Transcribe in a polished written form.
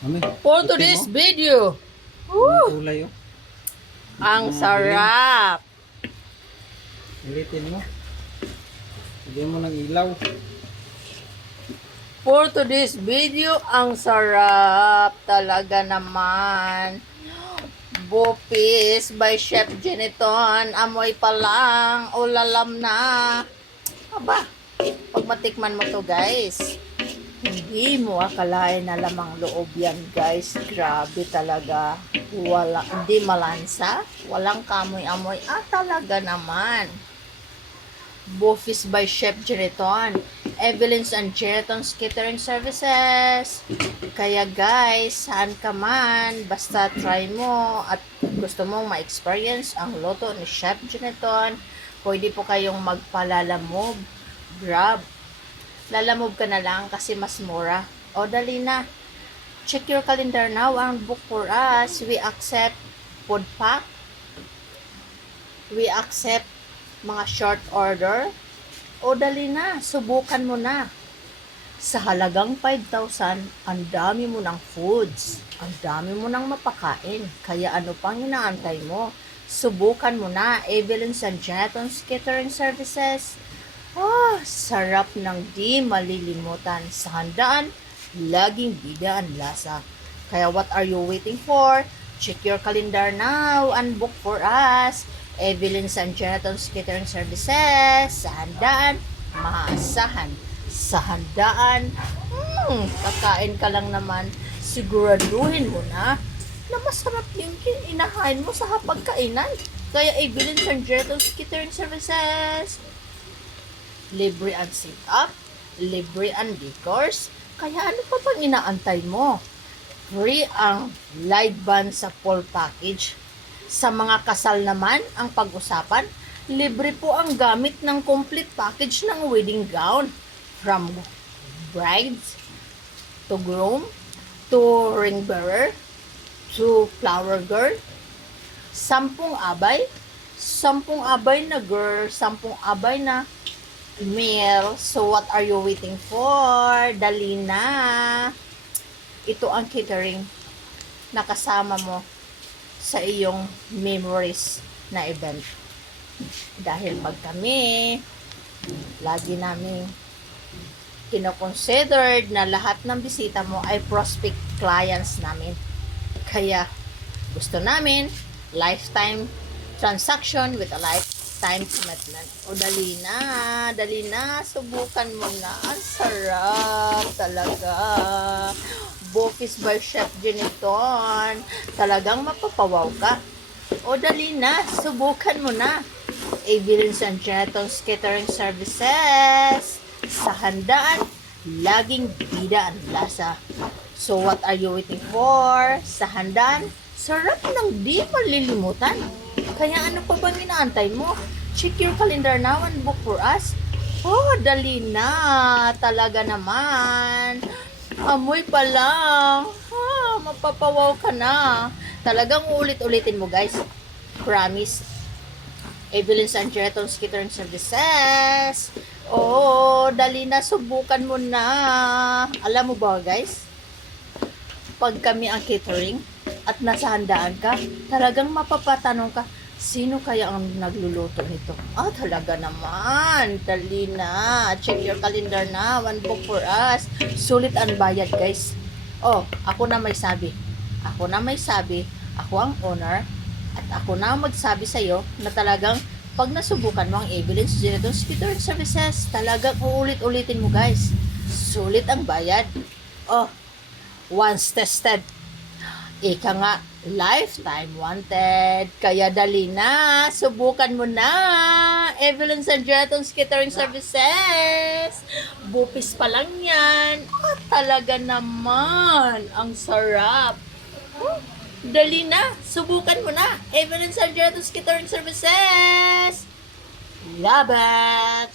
Mami, For ulitin today's mo. video, Yung kulay, oh. ang Mga sarap. Ulitin mo. Lagyan mo ng ilaw. For today's video, ang sarap talaga naman. Bupis by Chef Geniton. Amoy pa lang. Ulalam na. Aba, pag matikman mo to guys, hindi mo akalain na lamang loob yan guys. Grabe talaga. Wala, hindi malansa. Walang kamoy-amoy. Talaga naman. Bufis by Chef Geniton. Evelyn's and Geniton's Catering Services. Kaya guys, saan ka man, basta try mo at gusto mong ma-experience ang loto ni Chef Geniton, pwede po kayong magpalalamove. Grab. Lalamove ka na lang kasi mas mura. O dali na. Check your calendar now and book for us. We accept food pack. We accept mga short order. O dali na, subukan mo na. Sa halagang 5,000, ang dami mo ng foods. Ang dami mo ng mapakain. Kaya ano pang inaantay mo? Subukan mo na. Evelyn's and Geniton's Catering Services. Sarap ng di malilimutan. Sa handaan, laging bida ang lasa. Kaya what are you waiting for? Check your calendar now and book for us. Evelyn's and Geniton's Catering Services. Sa handaan, maasahan. Sa handaan, kakain ka lang naman, siguraduhin mo na masarap yung inahain mo sa hapagkainan. Kaya Evelyn's and Geniton's Catering Services. Libre ang sit-up, libre ang decors. Kaya ano pa bang inaantay mo? Free ang live band sa full package. Sa mga kasal naman, ang pag-usapan, libre po ang gamit ng complete package ng wedding gown. From brides, to groom, to ring bearer, to flower girl. 10 abay, 10 abay na girl, 10 abay na male. So what are you waiting for? Dali na. Ito ang catering na kasama mo sa iyong memories na event. Dahil pag kami, lagi namin kinoconsidered na lahat ng bisita mo ay prospect clients namin. Kaya gusto namin lifetime transaction with a lifetime commitment. O dali na, subukan mo na. Ang sarap talaga. Bufis by Chef Geniton. Talagang mapapawaw ka. O dali na, subukan mo na. Evelyn's and Geniton's Catering Services. Sa handaan, laging bida ang lasa. So what are you waiting for? Sa handaan, sarap ng di malilimutan. Kaya ano pa bang inaantay mo? Check your calendar now and book for us. Dali na. Talaga naman. Amoy pa lang. Mapapawaw ka na. Talagang ulit-ulitin mo guys. Promise. Evelyn's and Geniton's Catering Services. Dali na, subukan mo na. Alam mo ba guys, pag kami ang catering at nasa handaan ka, talagang mapapatanong ka, sino kaya ang nagluluto nito? Talaga naman. Dali na. Check your calendar now and book for us. Sulit ang bayad guys. Ako na may sabi. Ako na may sabi. Ako ang owner. At ako na magsabi sa'yo na talagang pag nasubukan mo ang Evelyn's Geniton's Catering Services, talagang uulit-ulitin mo guys. Sulit ang bayad. Once tested, ika nga, lifetime wanted. Kaya dali na, subukan mo na. Evelyn's and Geniton's Catering Services. Bupis pa lang yan. Talaga naman, ang sarap. Dali na, subukan mo na. Evelyn's and Geniton's Catering Services. Love it!